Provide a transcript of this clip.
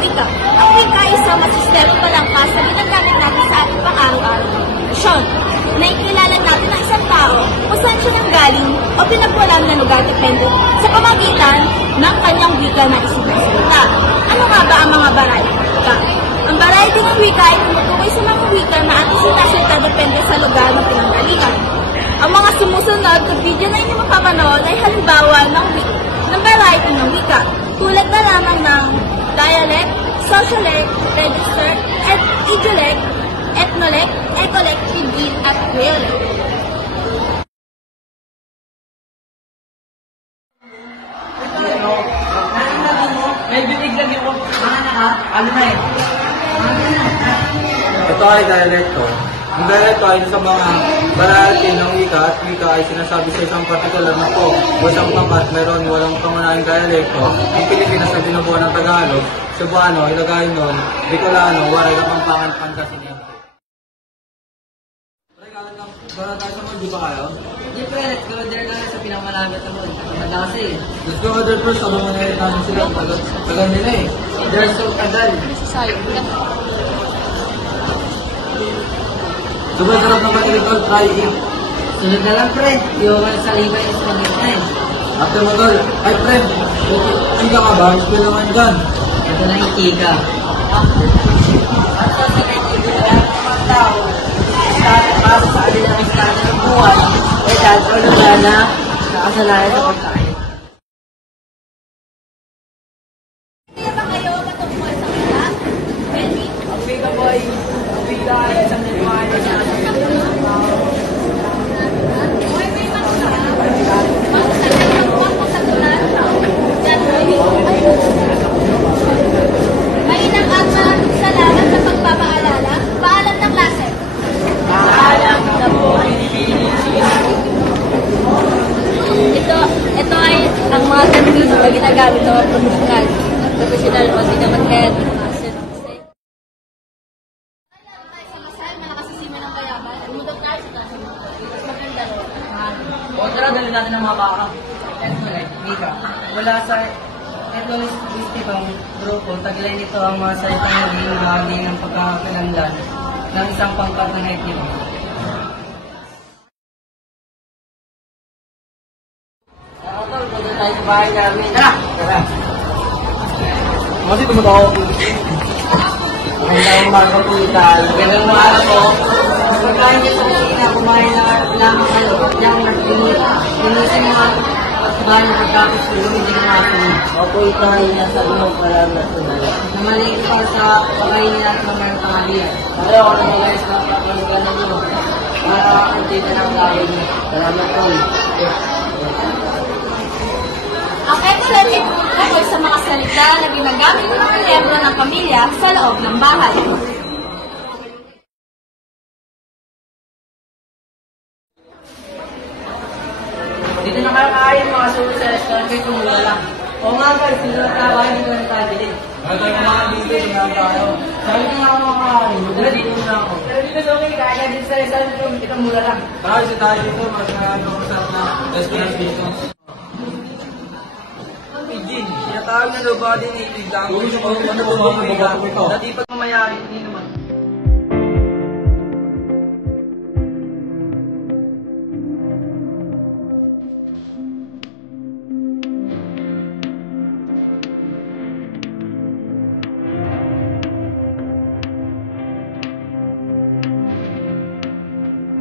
wika. Ang wika ay isang masistema palangkas na ginagamit natin sa ating pang-araw-araw na komunikasyon. Naikilala natin ang isang tao kung saan siya nanggaling o pinagmulan na lugar depende sa pamagitan ng kanyang wika na isinusulita. Ano nga ba ang mga variety ng wika? Ang variety ng wika ay tumutukoy sa mga wika na ating sinasalita depende sa lugar ng pinanggalingan. Ang mga sumusunod na video na inyong mapapanood ay halimbawa ng variety ng wika, tulad na lamang ng dialect, sociolect, register, idiolect, ethnolect, ecolect, pidgin, at creolect. May binig lang yung ano na eh. Ito ay dialecto. Ang dialecto ay sa mga variety ng wika at wika ay sinasabi sa isang partikular na po o isang pangkat mayroon walang pangunahing dialecto. Ang Pilipinas na binubuo ng Tagalog, Cebuano, Ilocano, Bicolano, Waray, Kapampangan, Pangasinan. Para tayo sa mga, di ba kayo? Hindi po, let's go there lang sa pinamalagat naman. Madasi eh. Let's go there first, ano mga natin sila? Tagal nila eh. They're so tagal. Sobrang sarap ng patilitol, try it. Sunod na lang pre, yung saliva is pag-ibig. After mo tol, ay friend, tika ka ba? Spill naman dyan. Ito na yung tika. At sa pinag-ibig ng mga tao, para sa alin ang istante ng buwan, ay dahil ko na nakasalayan sa pagkain. Kaya ba kayo matungkol sa wika? Melvin? Ang wika boy, ang wika ay isang limahan na sa Mainang at maraming salamat sa pagpapaalala. Paalam ng klase. paalam na po. Ito ay ang mga termino na ginagamit ng mga professional o di naman head. O tara, dalhin natin ang mga baka. Ethnolect, wika. Mula sa ethnolinguistikong grupo, taglay nito ang mga salitang naging bahagi ng pagkakakilanlan ng isang pangkat ng etniko. Tara, punta tayo sa bahay namin. Tara! Tara! Kasi tumatawa ko. Ang tawang mga kapulitan, ganang mga ako, pagkain niyo sa kusina, kumain na lamang kayo, at niyang linisin mga bahay ng pagkakasulong, hindi na masunod. Opo, itahay niya sa ilong para nasunod. Na maliit pa sa pagkain nila at mamayang tanghalian. Ayaw ko na guys na papaliganan niyo para antita ng gawin niyo. Salamat po. Ang ethnology ay tungkol sa mga salita na ginagamit ng mga miyembro ng pamilya sa loob ng bahay. Dito na kayo kain mga sulit sa restaurant kayo tumula lang. Oo nga guys, sila na tayo, dito na tayo bilhin. Ano tayo kumakan dito, tingnan tayo. Sabi ko nga ako makakain, dito dito na ako. Pero dito sa okay, kaya dito sa restaurant ito mula lang. Tara, isa tayo dito, mas nakakasarap na restaurant dito. Pidgin, sinatawag na daw body native language o ano po ba na di pagmamayari, hindi naman.